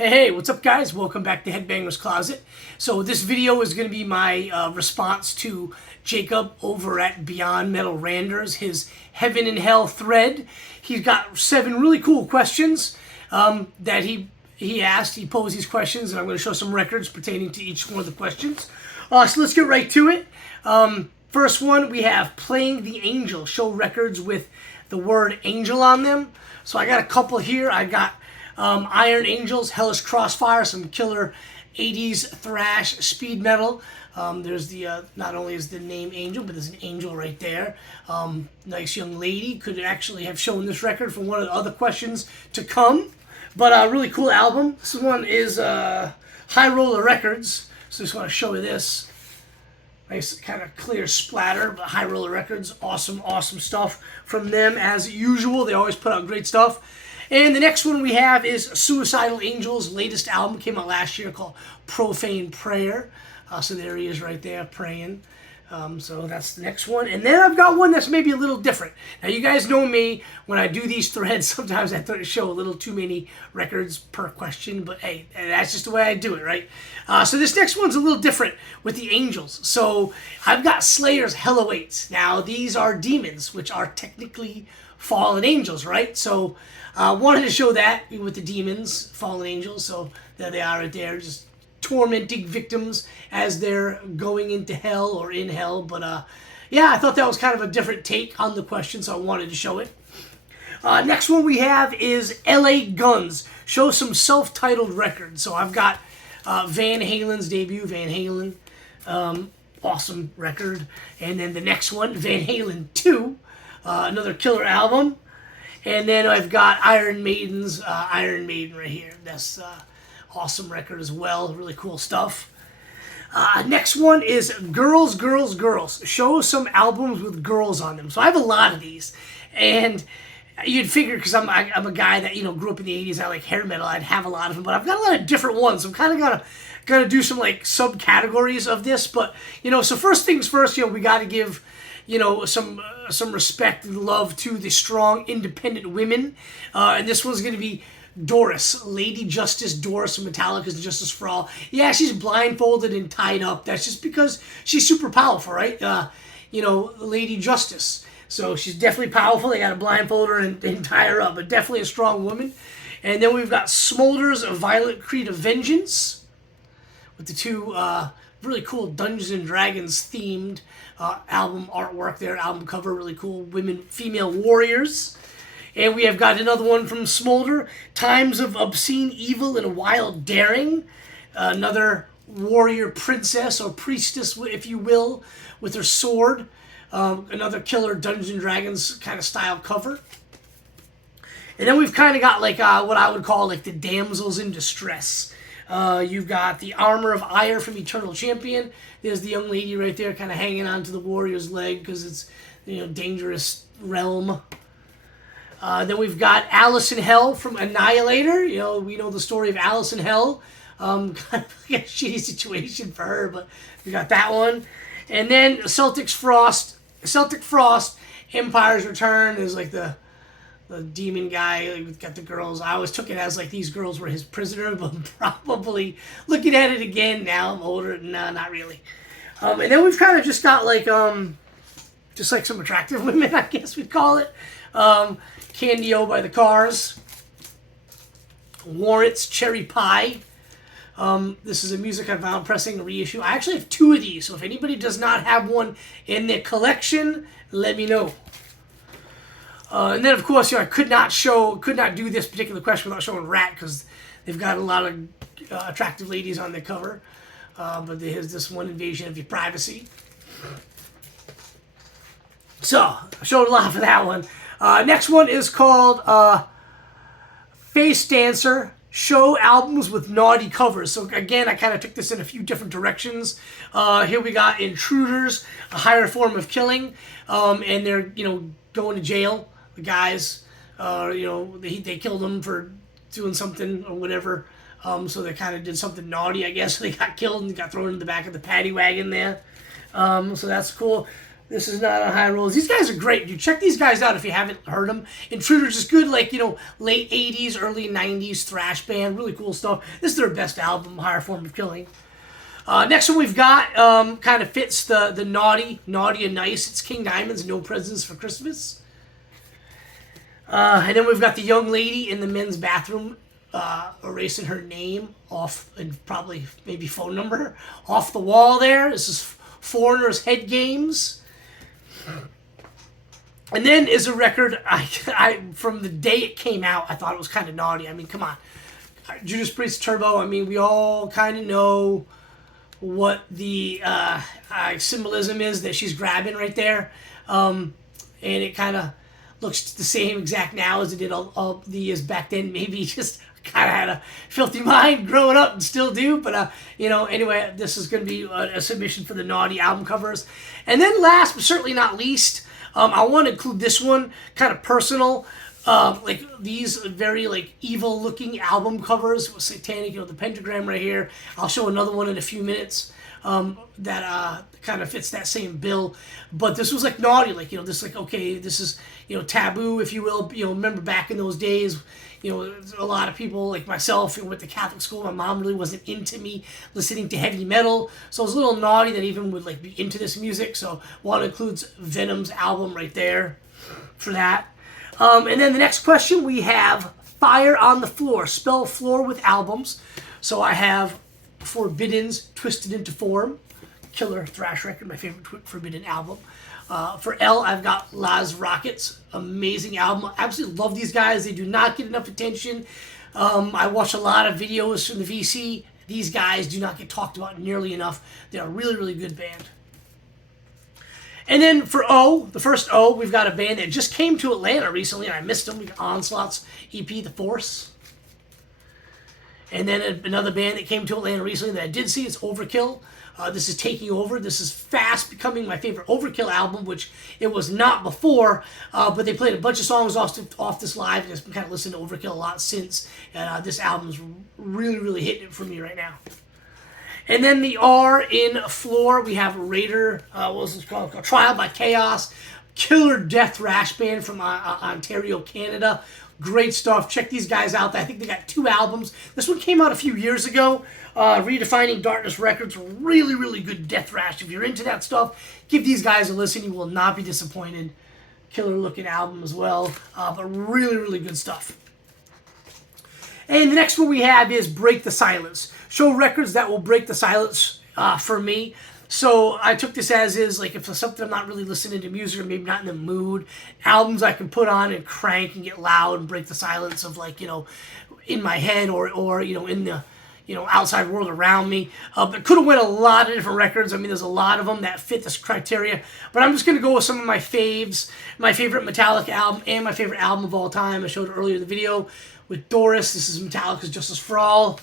Hey, what's up guys? Welcome back to Headbangers Closet. So this video is going to be my response to Jacob over at Beyond Metal Randers, his Heaven and Hell thread. He's got 7 really cool questions that he asked. He posed these questions, and I'm going to show some records pertaining to each one of the questions. So let's get right to it. First one, we have Playing the Angel. Show records with the word angel on them. So I got a couple here. I got Iron Angels, Hellish Crossfire, some killer 80s thrash speed metal. There's the, not only is the name Angel, but there's an angel right there. Nice young lady. Could actually have shown this record for one of the other questions to come. But a really cool album. This one is High Roller Records. So just want to show you this. Nice kind of clear splatter, but High Roller Records, awesome stuff from them as usual. They always put out great stuff. And the next one we have is Suicidal Angels' latest album. Came out last year called Profane Prayer. So there he is right there praying. So that's the next one. And then I've got one that's maybe a little different. Now you guys know me, when I do these threads, sometimes I show a little too many records per question. But hey, that's just the way I do it, right? So this next one's a little different with the Angels. So I've got Slayer's Hell Awaits. Now these are demons, which are technically fallen angels, right? So wanted to show that with the demons, fallen angels. So there they are right there, just tormenting victims as they're going into hell or in hell. But yeah, I thought that was kind of a different take on the question, so I wanted to show it. Next one we have is LA Guns. Show some self-titled records. So I've got Van Halen's debut, Van Halen. Awesome record. And then the next one, Van Halen 2. Another killer album. And then I've got Iron Maiden's Iron Maiden right here. That's awesome record as well. Really cool stuff. Next one is Girls, Girls, Girls. Show some albums with girls on them. So I have a lot of these. And you'd figure, because I'm a guy that, grew up in the 80s, I like hair metal, I'd have a lot of them. But I've got a lot of different ones. I'm kind of gonna do some like subcategories of this. But, so first things first, we got to give some respect and love to the strong, independent women. And this one's going to be Doris, Lady Justice Doris from Metallica's Justice for All. Yeah, she's blindfolded and tied up. That's just because she's super powerful, right? Lady Justice. So she's definitely powerful. They got to blindfold her and tie her up, but definitely a strong woman. And then we've got Smolder's Violent Creed of Vengeance with the two really cool Dungeons and Dragons themed album artwork there, album cover, really cool female warriors. And we have got another one from Smolder, Times of Obscene Evil and Wild Daring. Another warrior princess or priestess, if you will, with her sword. Another killer Dungeons and Dragons kind of style cover. And then we've kind of got like what I would call like the damsels in distress. You've got the Armor of Ire from Eternal Champion. There's the young lady right there kind of hanging onto the warrior's leg because it's, dangerous realm. Then we've got Alice in Hell from Annihilator. We know the story of Alice in Hell. Kind of like a shitty situation for her, but we got that one. And then Celtic Frost, Empire's Return is like the demon guy, got the girls. I always took it as like these girls were his prisoner, but probably looking at it again now, I'm older. No, not really. And then we've kind of just got like just like some attractive women, I guess we'd call it. Candy-O by the Cars. Warrant's Cherry Pie. This is a Music I Found Pressing a reissue. I actually have 2 of these, so if anybody does not have one in their collection, let me know. And then, of course, I could not do this particular question without showing Rat, because they've got a lot of attractive ladies on their cover. But there's this one, Invasion of Your Privacy. So, I showed a lot for that one. Next one is called Face Dancer. Show albums with naughty covers. So again, I kind of took this in a few different directions. Here we got Intruders, A Higher Form of Killing. And they're, going to jail. The guys, they killed them for doing something or whatever. So they kind of did something naughty, I guess. So they got killed and got thrown in the back of the paddy wagon there. So that's cool. This is not on high rolls. These guys are great, dude. Check these guys out if you haven't heard them. Intruder's just good, like, you know, late 80s, early 90s thrash band. Really cool stuff. This is their best album, Higher Form of Killing. Next one we've got kind of fits the naughty and nice. It's King Diamond's No Presents for Christmas. And then we've got the young lady in the men's bathroom erasing her name off, and probably maybe phone number, off the wall there. This is Foreigner's Head Games. And then is a record, I from the day it came out, I thought it was kind of naughty. I mean, come on. Judas Priest Turbo, I mean, we all kind of know what the symbolism is that she's grabbing right there. And it kind of looks the same exact now as it did all the years back then. Maybe just kind of had a filthy mind growing up and still do. But, you know, anyway, this is going to be a submission for the naughty album covers. And then last but certainly not least, I want to include this one, kind of personal. Like these very like evil looking album covers with satanic, you know, the pentagram right here. I'll show another one in a few minutes that kind of fits that same bill. But this was like naughty, like, you know, this like, okay, this is, you know, taboo, if you will. You know, remember back in those days, you know, a lot of people like myself, you know, went to Catholic school. My mom really wasn't into me listening to heavy metal, so it was a little naughty that even would like be into this music. So one includes Venom's album right there for that. And then the next question, we have Fire on the Floor. Spell floor with albums. So I have Forbidden's Twisted into Form. Killer thrash record, my favorite Forbidden album. For L, I've got Las Rockets. Amazing album. I absolutely love these guys. They do not get enough attention. I watch a lot of videos from the VC. These guys do not get talked about nearly enough. They're a really, really good band. And then for O, the first O, we've got a band that just came to Atlanta recently, and I missed them. We got Onslaught's EP, The Force. And then another band that came to Atlanta recently that I did see is Overkill. This is Taking Over. This is fast becoming my favorite Overkill album, which it was not before, but they played a bunch of songs off this live, and I've been kind of listening to Overkill a lot since, and this album's really, really hitting it for me right now. And then the R in Floor, we have Raider, what was this called? Trial by Chaos, killer death thrash band from Ontario, Canada. Great stuff. Check these guys out. I think they got 2 albums. This one came out a few years ago. Redefining Darkness Records. Really, really good death thrash. If you're into that stuff, give these guys a listen. You will not be disappointed. Killer looking album as well. But really, really good stuff. And the next one we have is Break the Silence. Show records that will break the silence for me. So I took this as is, like if it's something I'm not really listening to music or maybe not in the mood, albums I can put on and crank and get loud and break the silence of, like, you know, in my head or you know, in the, you know, outside world around me. But could have went a lot of different records. I mean, there's a lot of them that fit this criteria. But I'm just going to go with some of my faves. My favorite Metallica album and my favorite album of all time. I showed earlier in the video with Doris. This is Metallica's Justice for All.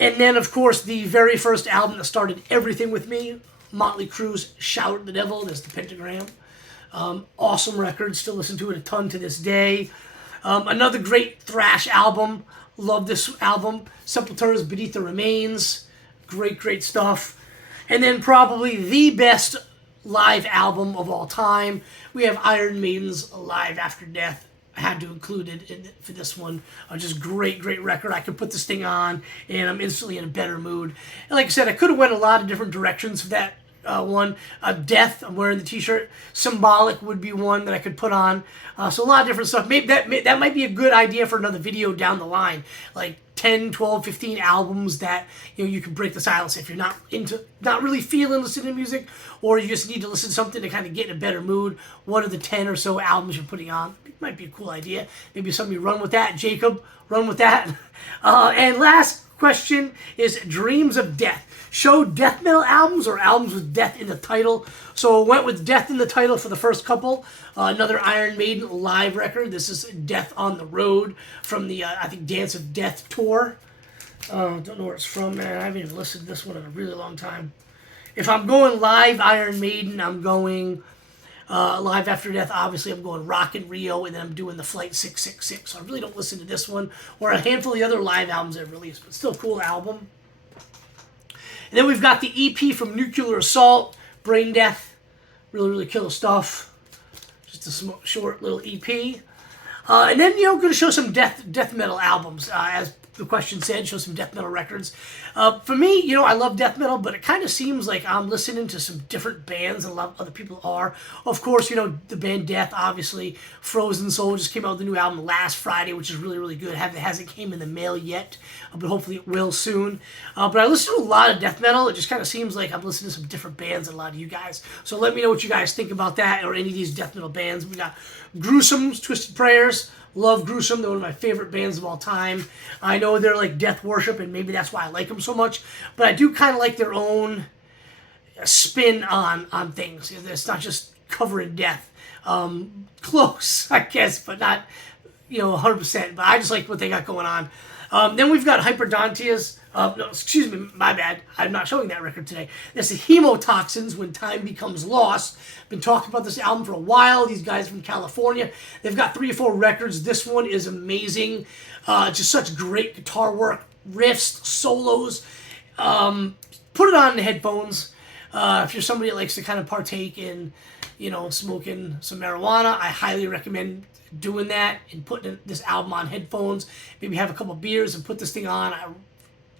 And then, of course, the very first album that started everything with me, Motley Crue's Shout at the Devil. There's the pentagram. Awesome record. Still listen to it a ton to this day. Another great thrash album. Love this album. Sepultura's Beneath the Remains. Great, great stuff. And then probably the best live album of all time. We have Iron Maiden's Live After Death. I had to include it for this one. Just great, great record. I could put this thing on, and I'm instantly in a better mood. And like I said, I could have went a lot of different directions for that one. Death, I'm wearing the t-shirt. Symbolic would be one that I could put on. So a lot of different stuff. Maybe that might be a good idea for another video down the line. Like 10, 12, 15 albums that, you know, you can break the silence if you're not really feeling listening to music, or you just need to listen to something to kind of get in a better mood. What are the 10 or so albums you're putting on? It might be a cool idea. Maybe somebody run with that. Jacob, run with that. And last question is Dreams of Death. Show death metal albums or albums with death in the title. So I went with death in the title for the first couple. Another Iron Maiden live record. This is Death on the Road from the, I think, Dance of Death tour. Don't know where it's from, man. I haven't even listened to this one in a really long time. If I'm going live Iron Maiden, I'm going Live After Death. Obviously, I'm going Rock in Rio, and then I'm doing the Flight 666. So I really don't listen to this one or a handful of the other live albums they've released, but still a cool album. And then we've got the EP from Nuclear Assault, Brain Death. Really, really killer stuff. Just a short little EP. And then, going to show some death metal albums, as the question said, show some death metal records. For me, I love death metal, but it kind of seems like I'm listening to some different bands than a lot of other people are. Of course, the band Death, obviously. Frozen Soul just came out with a new album last Friday, which is really, really good. It hasn't came in the mail yet, but hopefully it will soon. But I listen to a lot of death metal. It just kind of seems like I'm listening to some different bands than a lot of you guys. So let me know what you guys think about that or any of these death metal bands. We got Gruesome's Twisted Prayers. Love Gruesome. They're one of my favorite bands of all time. I know they're like death worship, and maybe that's why I like them so much. But I do kind of like their own spin on things. It's not just covering death. Close, I guess, but not 100%. But I just like what they got going on. Then we've got Hyperdontia's. No, excuse me, my bad. I'm not showing that record today. This is Hemotoxins, When Time Becomes Lost. Been talking about this album for a while. These guys from California. They've got 3 or 4 records. This one is amazing. Just such great guitar work, riffs, solos. Put it on the headphones. If you're somebody that likes to kind of partake in, smoking some marijuana, I highly recommend doing that and putting this album on headphones. Maybe have a couple beers and put this thing on. I'm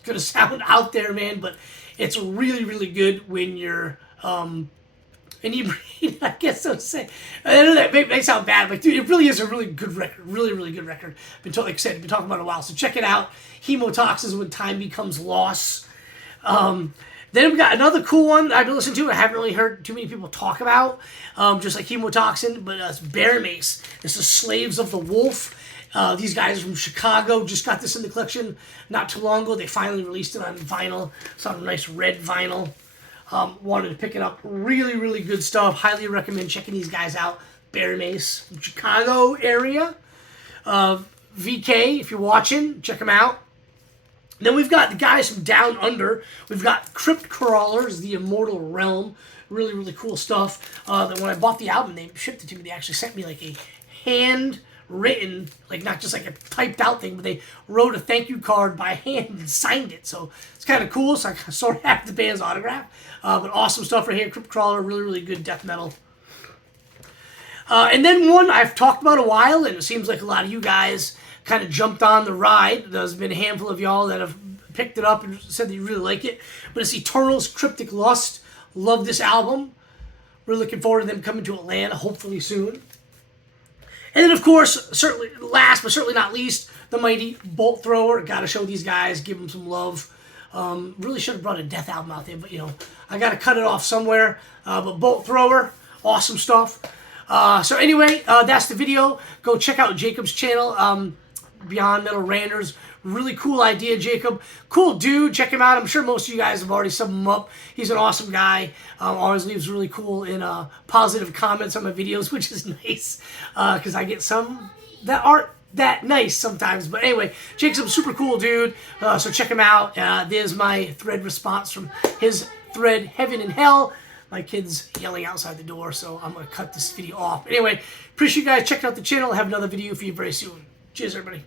gonna sound out there, man, but it's really, really good when you're inebriated, I guess I would say. I know that may sound bad, but dude, it really is a really good record. Really, really good record. Like I said, been talking about it a while, so check it out. Hemotoxins, When Time Becomes Lost. Then we've got another cool one I've been listening to. I haven't really heard too many people talk about, just like Hemotoxin, but it's Bear Mace. This is Slaves of the Wolf. These guys are from Chicago. Just got this in the collection not too long ago. They finally released it on vinyl. It's on a nice red vinyl. Wanted to pick it up. Really, really good stuff. Highly recommend checking these guys out. Bear Mace from Chicago area. VK, if you're watching, check them out. Then we've got the guys from Down Under. We've got Crypt Crawlers, The Immortal Realm. Really, really cool stuff. That when I bought the album, they shipped it to me. They actually sent me like a handwritten, like not just like a typed out thing, but they wrote a thank you card by hand and signed it. So it's kind of cool. So I sort of have the band's autograph. But awesome stuff right here. Crypt Crawler, really, really good death metal. And then one I've talked about a while, and it seems like a lot of you guys kind of jumped on the ride. There's been a handful of y'all that have picked it up and said that you really like it. But it's Eternal's Cryptic Lust. Love this album. We're looking forward to them coming to Atlanta, hopefully soon. And then, of course, certainly last but certainly not least, the mighty Bolt Thrower. Got to show these guys, give them some love. Really should have brought a death album out there, but I got to cut it off somewhere. But Bolt Thrower, awesome stuff. So anyway, that's the video. Go check out Jacob's channel, Beyond Metal Randers. Really cool idea, Jacob. Cool dude. Check him out. I'm sure most of you guys have already summed him up. He's an awesome guy. Always leaves really cool and positive comments on my videos, which is nice because I get some that aren't that nice sometimes. But anyway, Jacob's a super cool dude. So check him out. There's my thread response from his thread, Heaven and Hell. My kid's yelling outside the door, so I'm going to cut this video off. Anyway, appreciate you guys checking out the channel. I'll have another video for you very soon. Cheers, everybody.